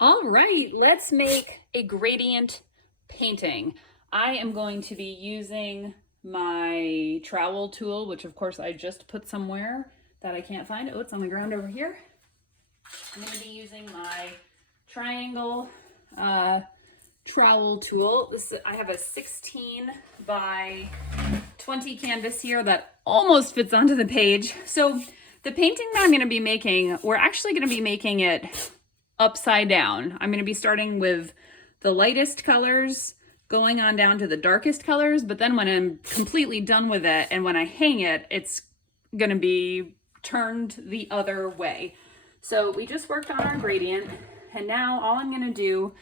All right, let's make a gradient painting. I am going to be using my trowel tool, which of course I just put somewhere that I can't find. Oh, it's on the ground over here. I'm going to be using my triangle trowel tool. I have a 16 by 20 canvas here that almost fits onto the page. So the painting that I'm going to be making, we're actually going to be making it upside down. I'm going to be starting with the lightest colors, going on down to the darkest colors, but then when I'm completely done with it and when I hang it, it's going to be turned the other way. So we just worked on our gradient, and now all I'm going to do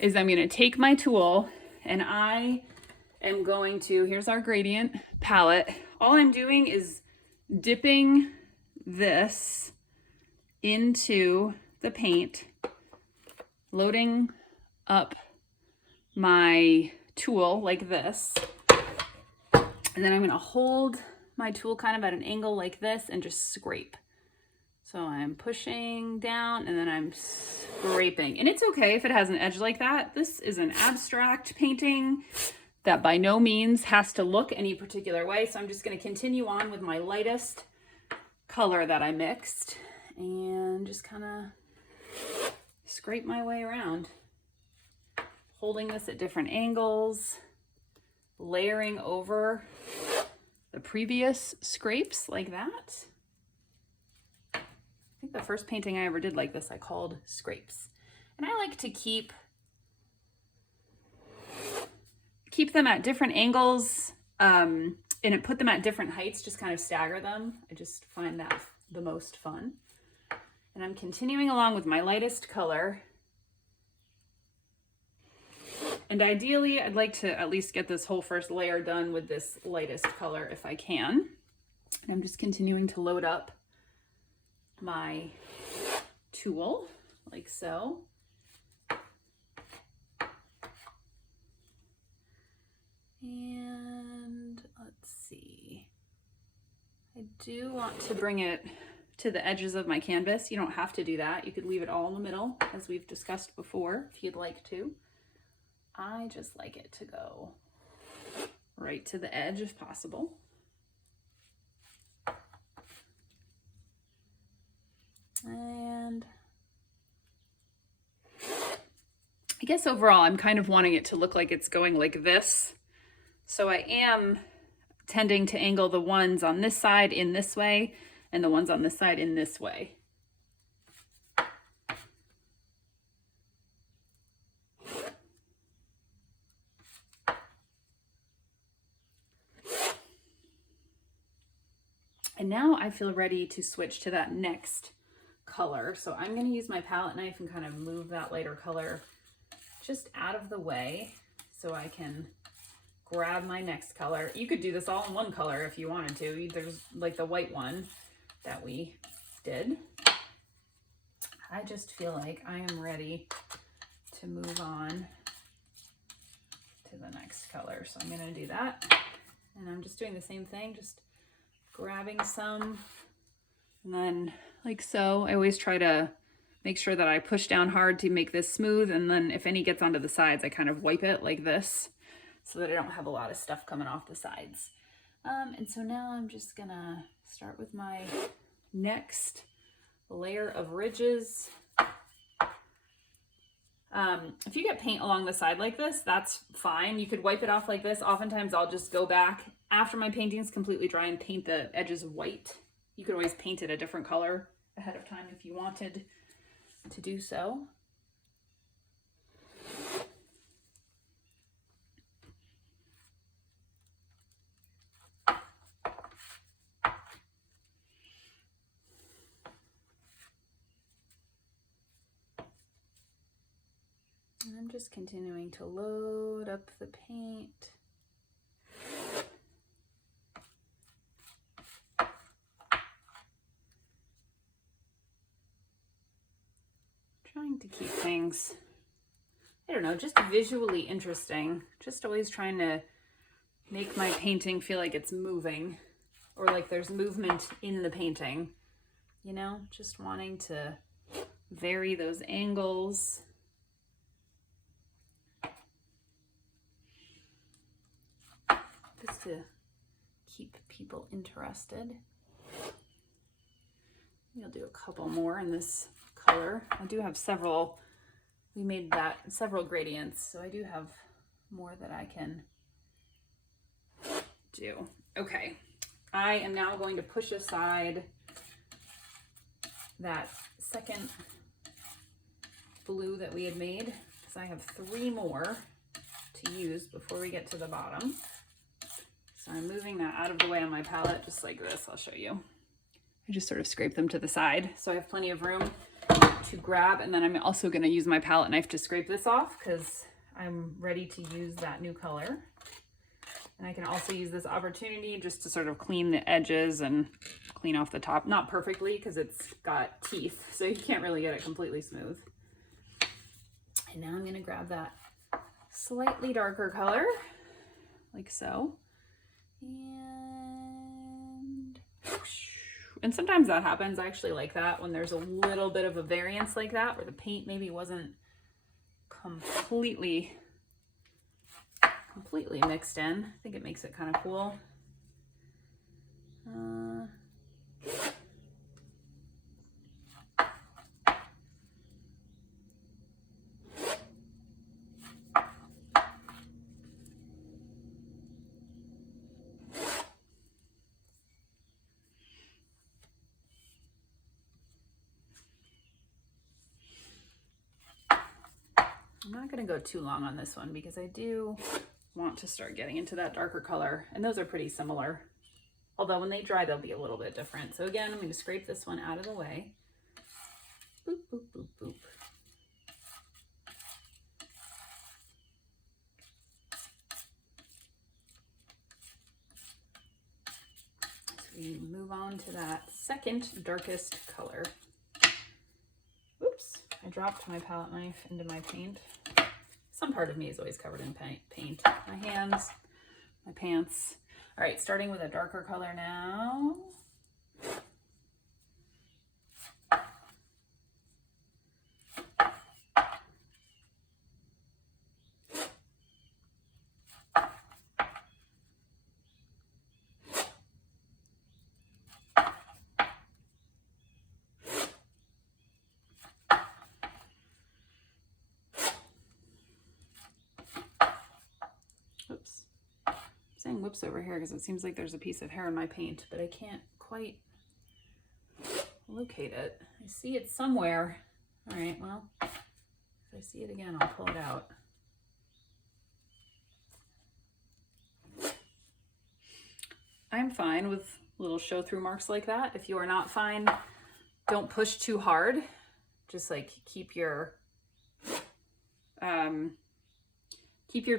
is I'm going to take my tool and I am going to, here's our gradient palette. All I'm doing is dipping this into the paint, loading up my tool like this, and then I'm going to hold my tool kind of at an angle like this and just scrape. So I'm pushing down and then I'm scraping. And it's okay if it has an edge like that. This is an abstract painting that by no means has to look any particular way. So I'm just going to continue on with my lightest color that I mixed and just kind of scrape my way around, holding this at different angles, layering over the previous scrapes like that. I think the first painting I ever did like this I called Scrapes. And I like to keep them at different angles and put them at different heights, just kind of stagger them. I just find that the most fun. And I'm continuing along with my lightest color. And ideally, I'd like to at least get this whole first layer done with this lightest color if I can. And I'm just continuing to load up my tool like so. And let's see. I do want to bring it to the edges of my canvas. You don't have to do that. You could leave it all in the middle, as we've discussed before, if you'd like to. I just like it to go right to the edge if possible. And I guess overall, I'm kind of wanting it to look like it's going like this. So I am tending to angle the ones on this side in this way and the ones on this side in this way. And now I feel ready to switch to that next color. So I'm going to use my palette knife and kind of move that lighter color just out of the way so I can grab my next color. You could do this all in one color if you wanted to. There's like the white one that we did. I just feel like I am ready to move on to the next color. So I'm going to do that. And I'm just doing the same thing, just grabbing some, and then like so. I always try to make sure that I push down hard to make this smooth, and then if any gets onto the sides, I kind of wipe it like this so that I don't have a lot of stuff coming off the sides. And so now I'm just gonna start with my next layer of ridges. If you get paint along the side like this, that's fine. You could wipe it off like this. Oftentimes I'll just go back after my painting's completely dry and paint the edges white. You could always paint it a different color ahead of time if you wanted to do so. And I'm just continuing to load up the paint. Trying to keep things, I don't know, just visually interesting. Just always trying to make my painting feel like it's moving, or like there's movement in the painting, you know, just wanting to vary those angles to keep people interested. I'll do a couple more in this color. I do have several, we made that several gradients, so I do have more that I can do. Okay, I am now going to push aside that second blue that we had made, because I have 3 more to use before we get to the bottom. So I'm moving that out of the way on my palette, just like this. I'll show you. I just sort of scrape them to the side, so I have plenty of room to grab, and then I'm also going to use my palette knife to scrape this off because I'm ready to use that new color. And I can also use this opportunity just to sort of clean the edges and clean off the top. Not perfectly because it's got teeth, so you can't really get it completely smooth. And now I'm going to grab that slightly darker color, like so. And sometimes that happens. I actually like that when there's a little bit of a variance like that, where the paint maybe wasn't completely mixed in. I think it makes it kind of cool. I'm not going to go too long on this one because I do want to start getting into that darker color, and those are pretty similar, although when they dry they'll be a little bit different. So again, I'm going to scrape this one out of the way. Boop, boop, boop, boop. So we move on to that second darkest color. Oops, I dropped my palette knife into my paint. Some part of me is always covered in paint. My hands, my pants. All right, starting with a darker color now. Oops. I'm saying whoops over here because it seems like there's a piece of hair in my paint, but I can't quite locate it. I see it somewhere. All right, well, if I see it again, I'll pull it out. I'm fine with little show through marks like that. If you are not fine, don't push too hard. Just like keep your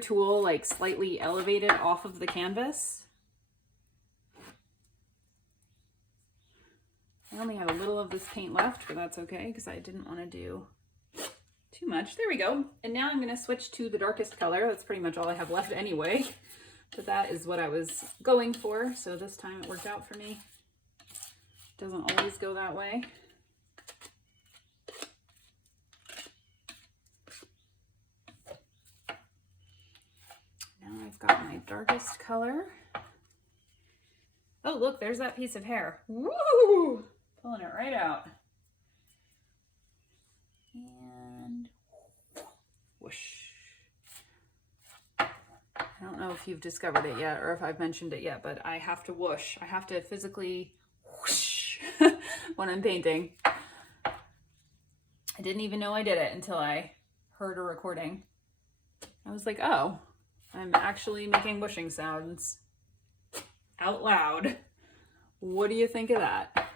tool like slightly elevated off of the canvas. I only have a little of this paint left, but that's okay because I didn't want to do too much. There we go. And now I'm going to switch to the darkest color. That's pretty much all I have left anyway, but that is what I was going for. So this time it worked out for me. It doesn't always go that way. Now I've got my darkest color. Oh, look, there's that piece of hair. Woo! Pulling it right out. And whoosh. I don't know if you've discovered it yet or if I've mentioned it yet, but I have to whoosh. I have to physically whoosh when I'm painting. I didn't even know I did it until I heard a recording. I was like, oh, I'm actually making whooshing sounds out loud. What do you think of that?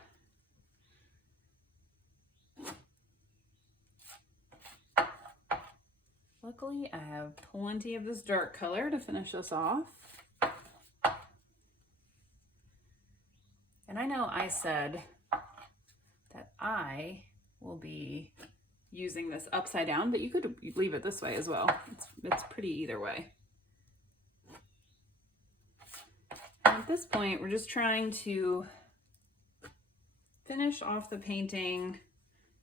Luckily, I have plenty of this dark color to finish this off. And I know I said that I will be using this upside down, but you could leave it this way as well. It's pretty either way. And at this point, we're just trying to finish off the painting,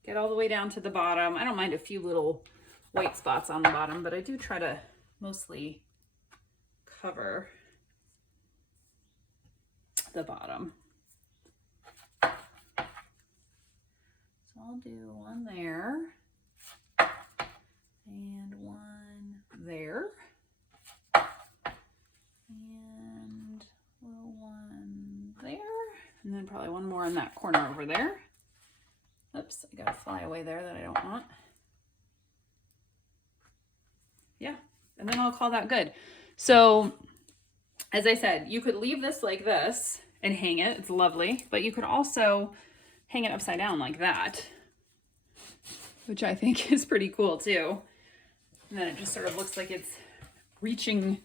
get all the way down to the bottom. I don't mind a few little white spots on the bottom, but I do try to mostly cover the bottom. So I'll do one there and one there and a little one there, and then probably one more in that corner over there. Oops, I got a fly away there that I don't want. Yeah, and then I'll call that good. So as I said, you could leave this like this and hang it. It's lovely, but you could also hang it upside down like that, which I think is pretty cool too. And then it just sort of looks like it's reaching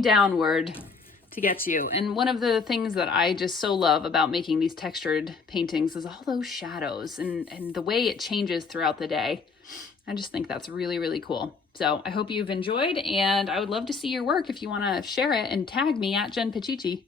downward to get you. And one of the things that I just so love about making these textured paintings is all those shadows and the way it changes throughout the day. I just think that's really, really cool. So I hope you've enjoyed, and I would love to see your work if you want to share it and tag me at Jen Pacici.